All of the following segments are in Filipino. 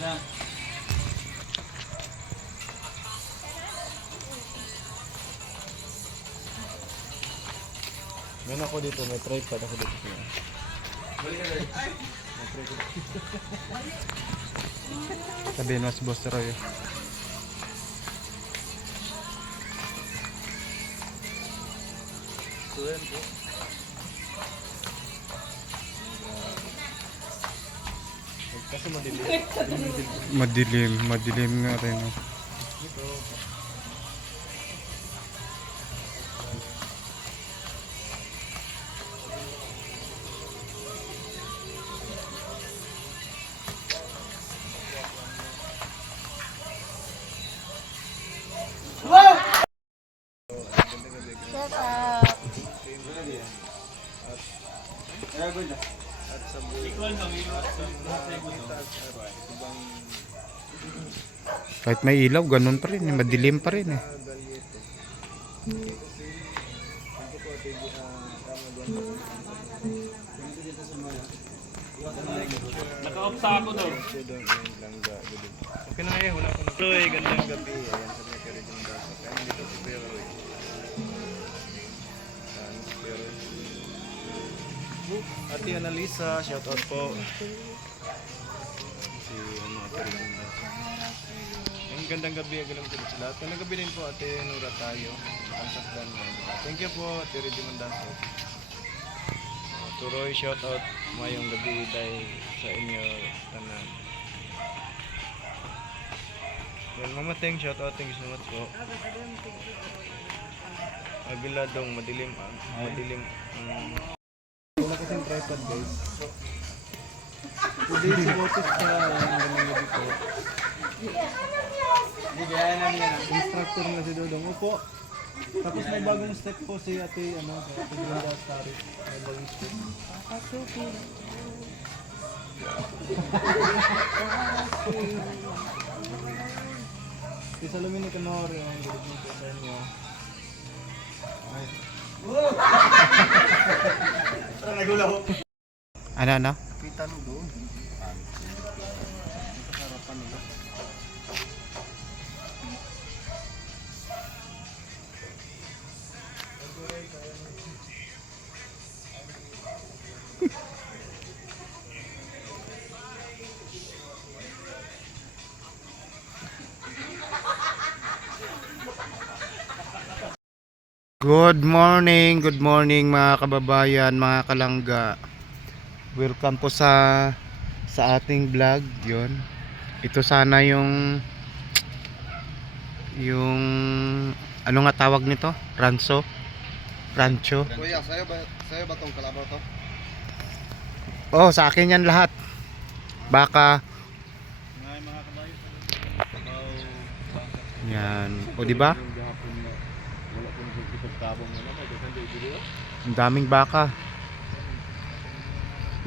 Meron ako dito, may tripod ako dito. Sabihin mas Boss Roy. Tuyan po. Kasi madilim. Madilim nga rin. Ito. Kahit may ilaw, ganun pa rin, madilim pa rin eh. Naka-off sa ako daw. Okay na ngayon, wala ko na. Roy, gandang gabi. Ayan, sabi niya kaya rin yung dapat. Kaya nandito si Kuya Roy. Ate Annalisa, shoutout po. Si Ate rin yung dapat. Ang gandang gabi, gandang gabi sa lahat. Gandang gabi din po, Ate Nura tayo. Pansakdan mo. Thank you po, Ate Riddy Mandaso. Turoy, shoutout. Mayong gabi dahil sa inyo tanan. Well, Mama Teng, shoutout. Thank you so much po. Aguiladong, madilim. Wala kasing tripod guys. Today si Botis sa gandang gabi po. Instructor na si Dodong. Opo. Tapos may bagong step po si Ate Brenda Starry. May bagong step. Si Salomini Canor, yung galit mo po sa inyo. Ay. Ano? Kita mo doon. Harapan nila. Good morning mga kababayan, mga kalangga. Welcome po sa ating vlog. Yun. Ito sana yung ano nga tawag nito? Rancho. Kuya, sa'yo ba tong kalabaw to? Oh, sa akin yan lahat. Baka. Yan. O di ba? Ang daming baka.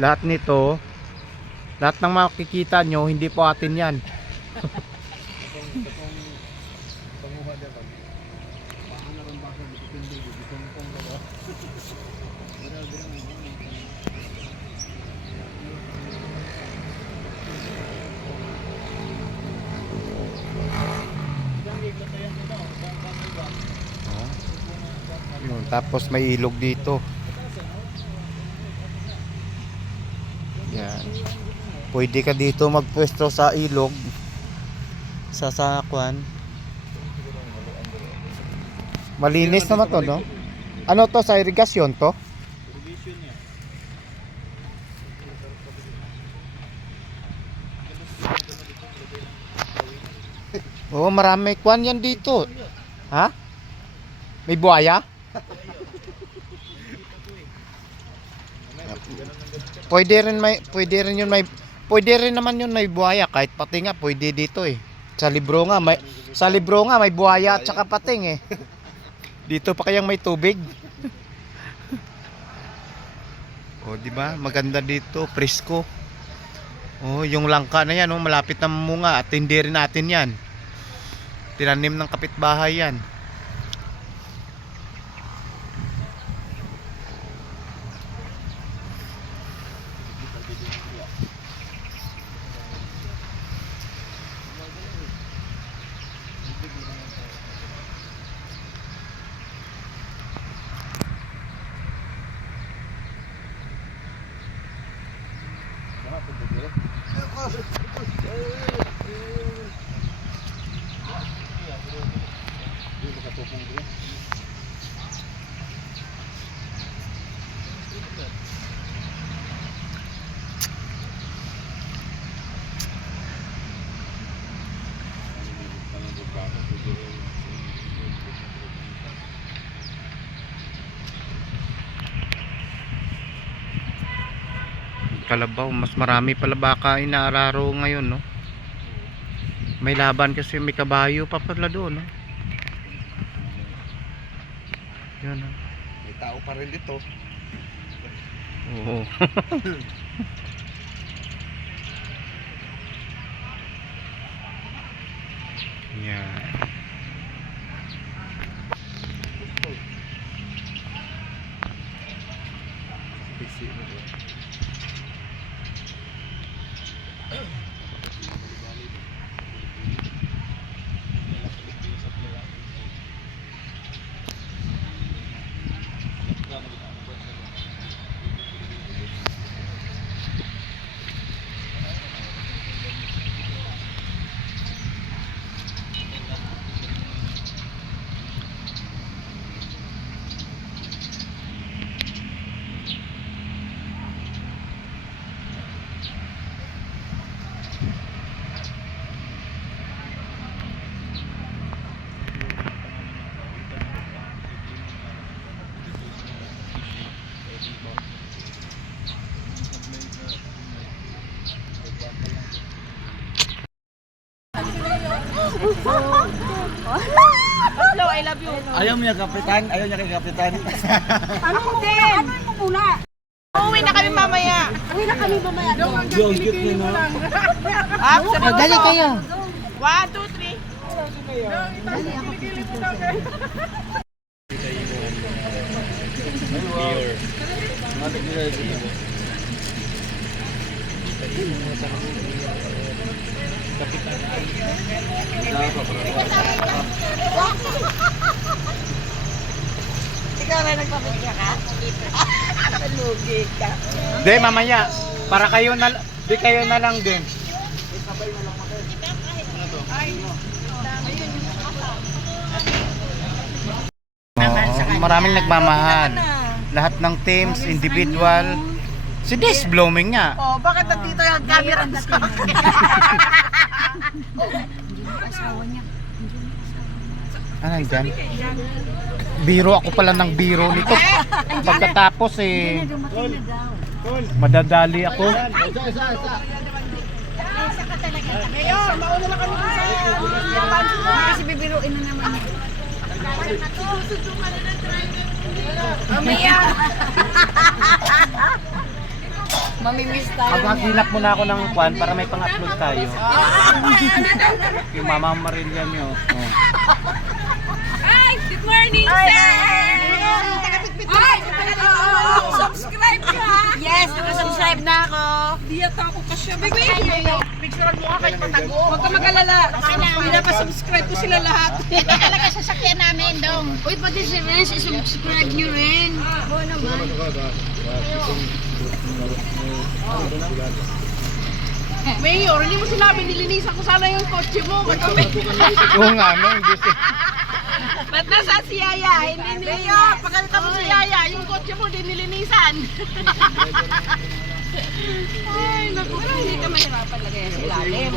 Lahat nito, lahat ng makikita nyo, hindi po atin yan. Tapos may ilog dito. Yan. Pwede ka dito magpwesto sa ilog. Sa sakwan. Malinis naman to, no? Ano to, sa irigasyon to? Oo, marami kwan yan dito. Ha? May buhaya? Pwede rin naman yun may buhaya kahit pating nga pwede dito eh. Sa libro nga may buhaya at saka pating eh. Dito pa kayang may tubig. Oh, di ba? Maganda dito, presko. Oh, yung langka na yan, oh, malapit na mamunga at hindi rin natin 'yan. Tinanim ng kapitbahay 'yan. kalabaw. Mas marami pala baka inaararo ngayon, no? May laban kasi may kabayo pa pala doon, no? Yan, no? May tao pa rin dito. Oo. Yan. Busy. Hello, I love you. Ayaw niya kapitan, ayaw niya kay kapitan. Ano mo din? Ano mo muna? Uuwi na kami mamaya. Uwi na kami mamaya. Yung cute niya, no? Dali kayo. 1, 2, 3. Ikaw na nagpapagya ka? Lugi ka. Di, mamaya. Para kayo na, di kayo na lang din. Oo, maraming nagmamahal. Lahat ng teams, individual. Si Des blooming nga. Oh, bakit nandito yung camera sa akin? Ah, nandyan. Biro ako pala ng biro nito. Pagkatapos eh, madadali ako. Mayor, mauna na kami sa kasi bibiruin na naman. Mayor! Mamimiss tayo. Maghagilap muna ako ng kwan para may pang-upload tayo. Yung Mama Marilya nyo. Oh. Hi! Good morning, sir! Hi! Subscribe ka! Yes, nakasubscribe na ako. Di ata ako kasya. Picturean mo nga kahit patago. Huwag ka mag-alala. Pinapasubscribe ko sila lahat. Ito talaga sasakyan namin, Dong. Uy, pati si Renz, isubscribe nyo rin. Oo naman. Mayor, hindi mo sinabi nilinisan ko sana yung kotse mo. Oo nga, no? Hindi si... Ba't nasa si Yaya? Hindi nilinisan. Pagkalita mo si Yaya, yung kotse mo din nilinisan. Ay, naku. Pero hindi ka mahirapan lagay sa ilalim.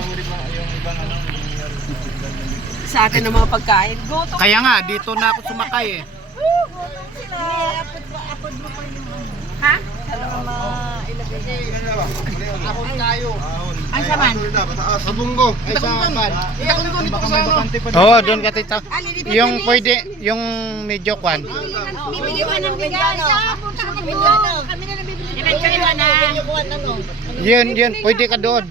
Sa atin ng mga pagkain. Go to. Kaya nga, dito na ako sumakay eh. Sila. Ha? Ahon tayo. Ay, saman. Sabunggo. Ay, saman. Sabunggo dito sa ano. Oo, doon ka tita. Yung pwede, yung medyo kwan. Bibili ko ng bigas. Punta ka doon. Kami na nabibili. Pinagkaiwa na. Yun, pwede ka doon.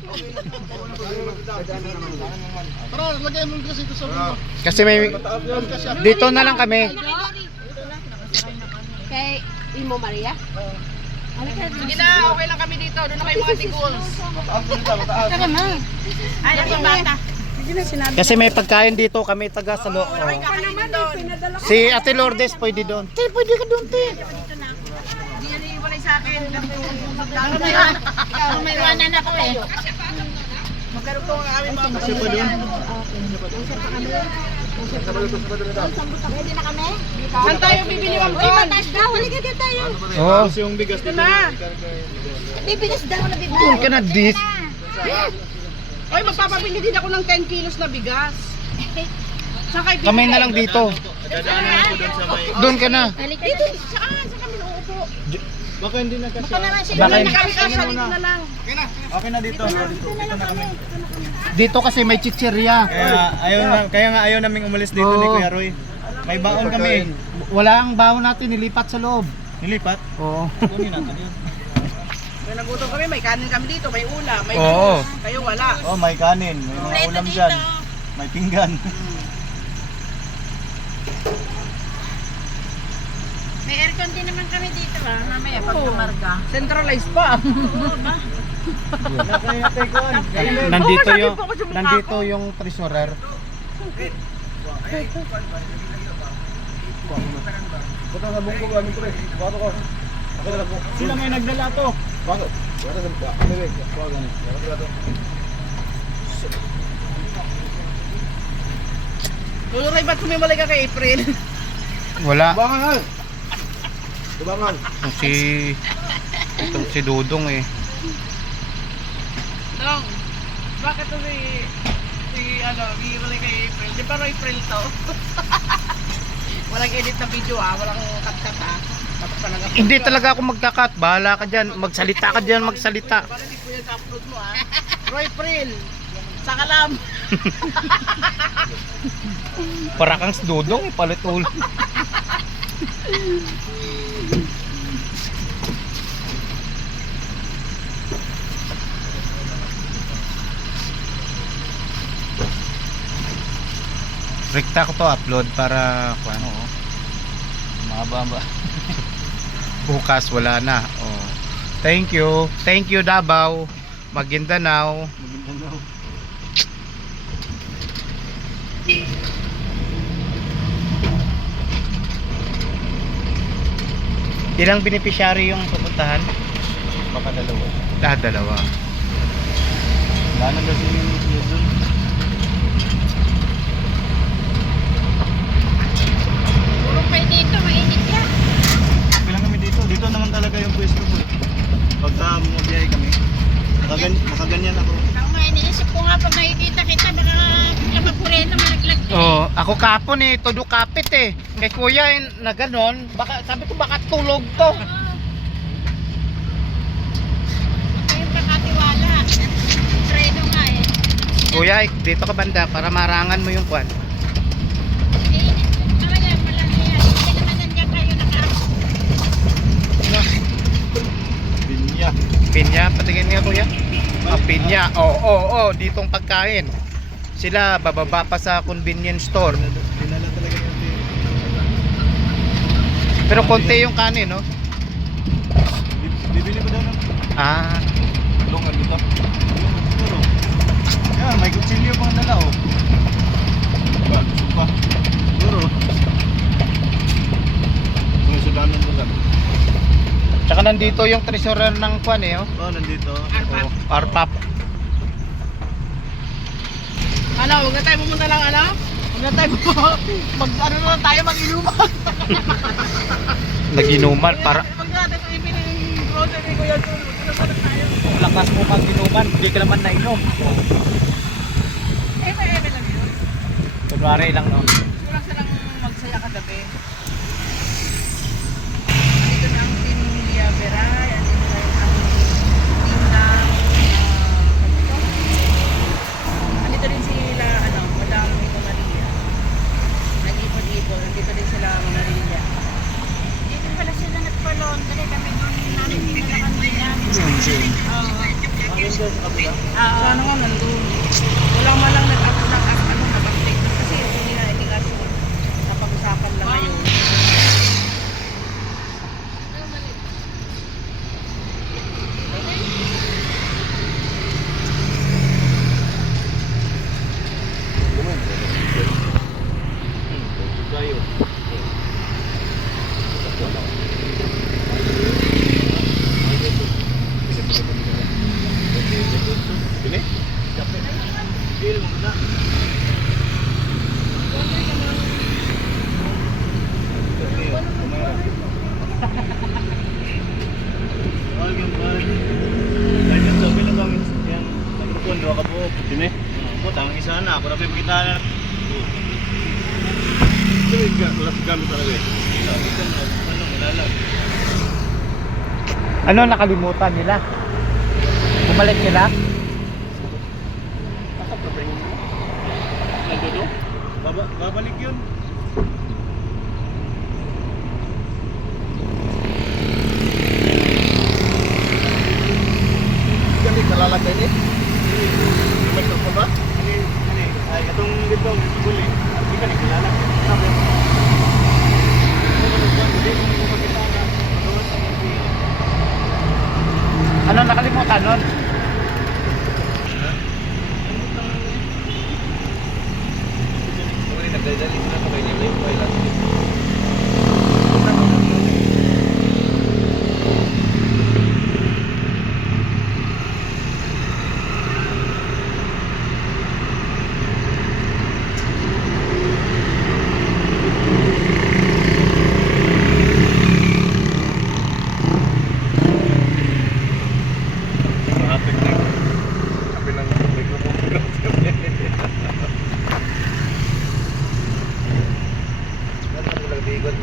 Tara, lagay mo kasi ito sa bunggo. Kasi may, dito na lang kami. Kay Imo Maria? Sige na, okay lang kami dito. Doon na kayo mga tiguls. Tara na. Ay, ako bata. Kasi may pagkain dito kami taga sa loob. Ay, ka naman eh. Si Ate Lourdes pwede doon. Te, pwede ka doon, te. Hindi yan iiwalay sa akin. Ikaw, may iwanan ako eh. Magkaroon ko nga kami mga kapatid. Pwede na kami? Saan tayo bibili ng Uy, corn? mataas daw. Halika dito tayo. Oo. Ito na. Bibigas daw na bigas. Doon ka na, dis. Uy, magpapabili din ako ng 10 kilos na bigas. Saan kayo bibili? Kami na lang dito. Doon ka na. Halika Dito, na. saan? Saan kami nauupo? Baka hindi na kasi. Baka naman sila Baka- may nakakasali na lang. Okay na dito. Dito na kami. Dito kasi may chichirya. Kaya nga ayaw naming umalis dito ni Kuya Roy. May baon kami. Wala ang baon natin, nilipat sa loob. Nilipat. Oo. Kunin natin yun. May nagutom kami, may kanin kami dito, may ulam, may Oo. juice. Kayo wala. Oh, may kanin. May mga Kompleto ulam dito. dyan. May pinggan. May aircon din naman kami dito mamaya pag namarga. Centralized pa. Nandito yung treasurer. Sila may nagdala to. Bakit? Tuloy ba't kumimalay ka kay April? Wala. Tubangan. Tubangan. Itong si Dudong eh. Dong, bakit to kumimalay kay April? Di ba April to? Walang edit na video walang cut-cut Tapos pa nag-upload Hindi ka. talaga ako magkakat. Bahala ka dyan. Magsalita ka dyan, magsalita. Parang hindi ko yan upload mo Roy April, sa kalam. Para kang si Dudong eh, palit ulo. Rekta ko to upload para ano, Mahaba. bukas wala na. Oh. Thank you. Thank you Davao. Maguindanao. Ilang beneficiary yung pupuntahan? Baka dalawa. Dalawa. Lalo na si Yezul. Puro kayo dito, mainit yan. Okay lang kami dito. Dito naman talaga yung pwesto ko. Pagka bumabiyay kami. Nakaganyan ako. Ako nga, iniisip ko nga pag nakikita kita, baka kapapureno malaglag ka. Oh, ako kapon eh, todo kapit eh. Kay kuya na ganon, baka sabi ko baka tulog to. Kayong pakatiwala. Preno nga eh. Kuya, dito ka banda para marangan mo yung kwan. Mainit. Wala, malaki yan. Hindi naman nandiyan kayo nakaako. Binya. Pinya, patingin nga kuya. Ah, pinya. Oo, ditong pagkain. Sila bababa pa sa convenience store. Dinala talaga yung Pero konti yung kanin, no? Bibili ko daw ng Ah, tulungan dito. Siguro. Yan, may kutsilyo pang dala oh. Diba? Gusto pa. Siguro. Kung sudanan mo lang. tsaka nandito yung treasurer ng kwan eh, oh. Oh, nandito. Arpap. Arpap. Ano, huwag na tayo pumunta lang huwag na tayo ano na tayo mag-inuman. Naginuman para Huwag na tayo yung grocery ko yan. Huwag na tayo. lakas mo pag ginuman, hindi ka naman nainom. Eme lang yun. Kunwari lang, no? Kulang silang magsaya kagabi. Andito na ang team Lia Vera. Andito na yung aming team na andito din sila, Madam Mito Maria. Nag-ipon-ipon. Andito din sila Maria. Dito pala sila nagpa-laundry. Kami doon namin pinala kanina. Sana nga nandun. Wala man lang nag-update kasi hindi na inigas napag-usapan lang ngayon. Bili? Bil mo na. Tang isa na, ako na pipikita na. Ito yung gamit talaga eh. Ano, malalag. Ano nakalimutan nila? Bumalik nila? Nandoon? Babalik yun. Hindi nalalagay niya. Microphone ba? Ay, itong dito, huli. Hindi ka nagkilala. Sabi. Ano nakalimutan nun? Nagdadali na ito kanya may pilot. Mahapit na. Sabi ng microphone. Bigot.